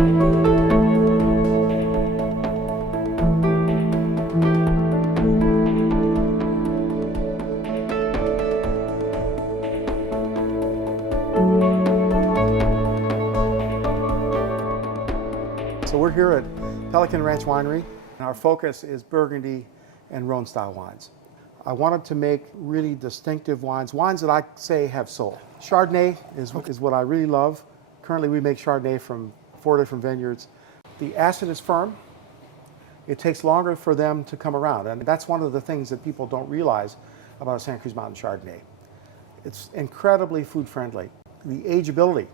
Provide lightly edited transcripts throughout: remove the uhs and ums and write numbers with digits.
So we're here at Pelican Ranch Winery, and our focus is Burgundy and Rhone style wines. I wanted to make really distinctive wines, wines that I say have soul. Chardonnay is what I really love. Currently we make Chardonnay from 4 different vineyards. The acid is firm. It takes longer for them to come around, and that's one of the things that people don't realize about a Santa Cruz Mountain Chardonnay. It's incredibly food friendly. The ageability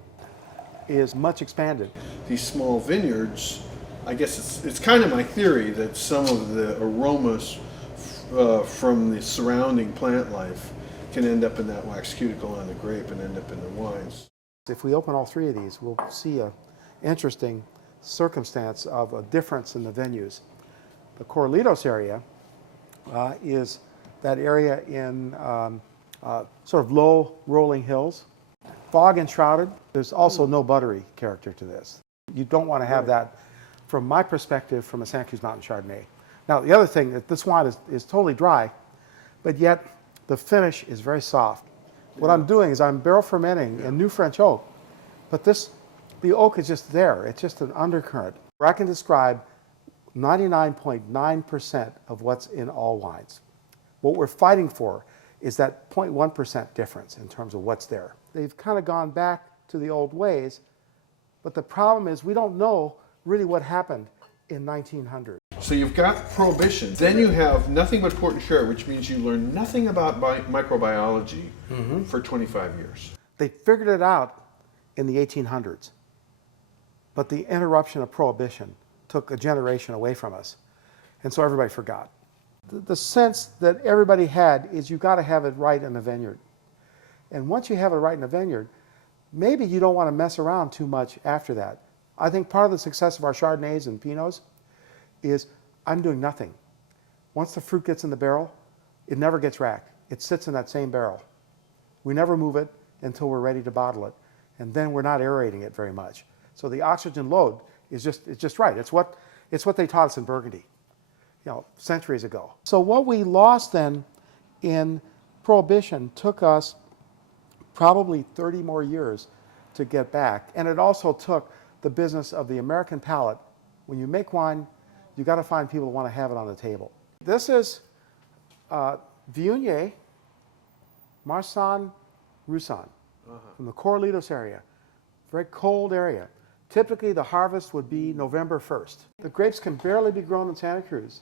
is much expanded. These small vineyards, I guess it's kind of my theory that some of the aromas from the surrounding plant life can end up in that wax cuticle on the grape and end up in the wines. If we open all 3 of these, we'll see an interesting circumstance of a difference in the venues. The Corralitos area is that area in sort of low rolling hills, fog enshrouded. There's also no buttery character to this. You don't want to have that, from my perspective, from a Santa Cruz Mountain Chardonnay. Now, the other thing, that this wine is totally dry, but yet the finish is very soft. What I'm doing is I'm barrel fermenting in new French oak, but the oak is just there. It's just an undercurrent. Where I can describe 99.9% of what's in all wines. What we're fighting for is that 0.1% difference in terms of what's there. They've kind of gone back to the old ways, but the problem is we don't know really what happened in 1900. So you've got Prohibition, then you have nothing but port and sherry, which means you learn nothing about microbiology for 25 years. They figured it out in the 1800s, but the interruption of Prohibition took a generation away from us, and so everybody forgot. The sense that everybody had is you got to have it right in the vineyard. And once you have it right in the vineyard, maybe you don't want to mess around too much after that. I think part of the success of our Chardonnays and Pinots is I'm doing nothing. Once the fruit gets in the barrel, it never gets racked. It sits in that same barrel. We never move it until we're ready to bottle it, and then we're not aerating it very much. So the oxygen load is just right. It's what they taught us in Burgundy, centuries ago. So what we lost then in Prohibition took us probably 30 more years to get back, and it also took the business of the American palate. When you make wine, you got to find people who want to have it on the table. This is Viognier Marsanne Roussanne from the Corralitos area, very cold area. Typically the harvest would be November 1st. The grapes can barely be grown in Santa Cruz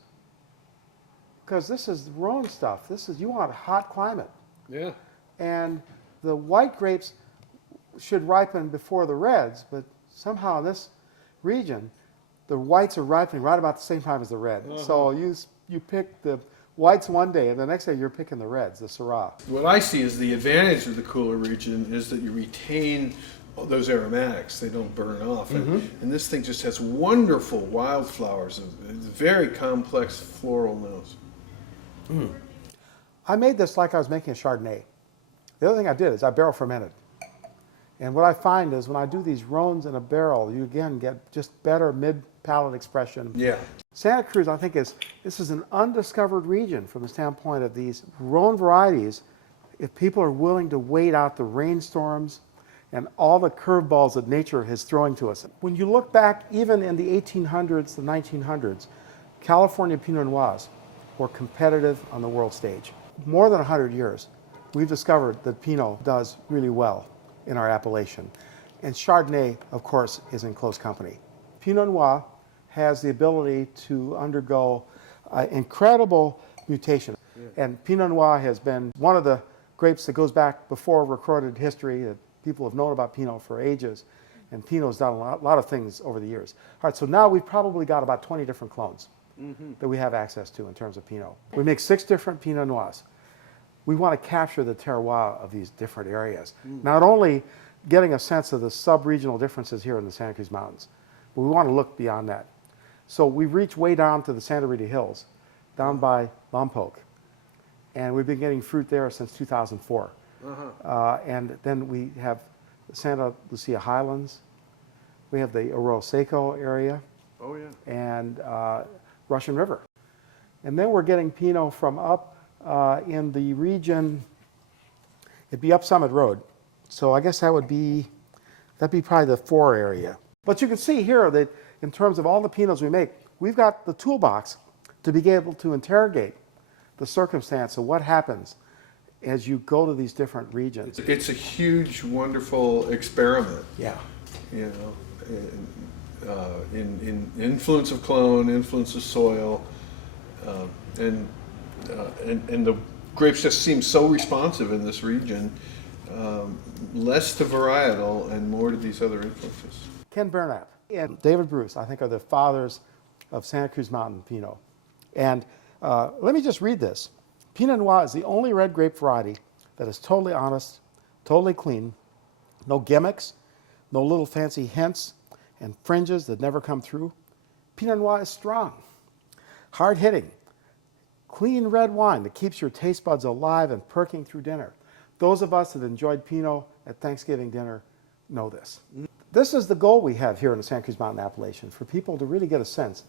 because this is Rhone stuff. You want a hot climate. Yeah. And the white grapes should ripen before the reds, but somehow in this region, the whites are ripening right about the same time as the red. So you pick the whites one day, and the next day you're picking the reds, the Syrah. What I see is the advantage of the cooler region is that you retain those aromatics. They don't burn off. And this thing just has wonderful wildflowers, very complex floral notes. I made this like I was making a Chardonnay. The other thing I did is I barrel fermented. And what I find is when I do these Rhones in a barrel, you again get just better mid-palate expression. Yeah. Santa Cruz, I think, this is an undiscovered region from the standpoint of these Rhone varieties. If people are willing to wait out the rainstorms and all the curveballs that nature is throwing to us. When you look back, even in the 1800s, the 1900s, California Pinot Noirs were competitive on the world stage. More than 100 years, we've discovered that Pinot does really well in our appellation. And Chardonnay, of course, is in close company. Pinot Noir has the ability to undergo incredible mutation. And Pinot Noir has been one of the grapes that goes back before recorded history, that people have known about Pinot for ages. And Pinot's done a lot of things over the years. All right, so now we've probably got about 20 different clones that we have access to in terms of Pinot. We make 6 different Pinot Noirs. We want to capture the terroir of these different areas. Not only getting a sense of the sub-regional differences here in the Santa Cruz Mountains, but we want to look beyond that. So we reach way down to the Santa Rita Hills, down by Lompoc. And we've been getting fruit there since 2004. And then we have the Santa Lucia Highlands. We have the Arroyo Seco area Oh, yeah. and Russian River. And then we're getting Pinot from up in the region, it'd be up Summit Road. So I guess that'd be probably the 4 area. But you can see here that in terms of all the Pinots we make, we've got the toolbox to be able to interrogate the circumstance of what happens as you go to these different regions. It's a huge, wonderful experiment. Yeah. You know, in influence of clone, influence of soil, and the grapes just seem so responsive in this region, less to varietal and more to these other influences. Ken Bernap and David Bruce, I think, are the fathers of Santa Cruz Mountain Pinot. And let me just read this. Pinot Noir is the only red grape variety that is totally honest, totally clean, no gimmicks, no little fancy hints and fringes that never come through. Pinot Noir is strong, hard-hitting, clean red wine that keeps your taste buds alive and perking through dinner. Those of us that enjoyed Pinot at Thanksgiving dinner know this. This is the goal we have here in the Santa Cruz Mountain appellation, for people to really get a sense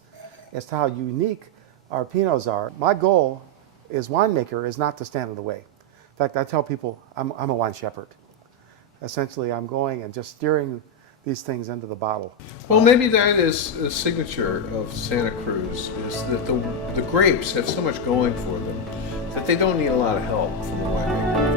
as to how unique our Pinots are. My goal as winemaker is not to stand in the way. In fact, I tell people I'm a wine shepherd. Essentially, I'm going and just steering these things into the bottle. Well, maybe that is a signature of Santa Cruz, is that the grapes have so much going for them that they don't need a lot of help from the winemaker.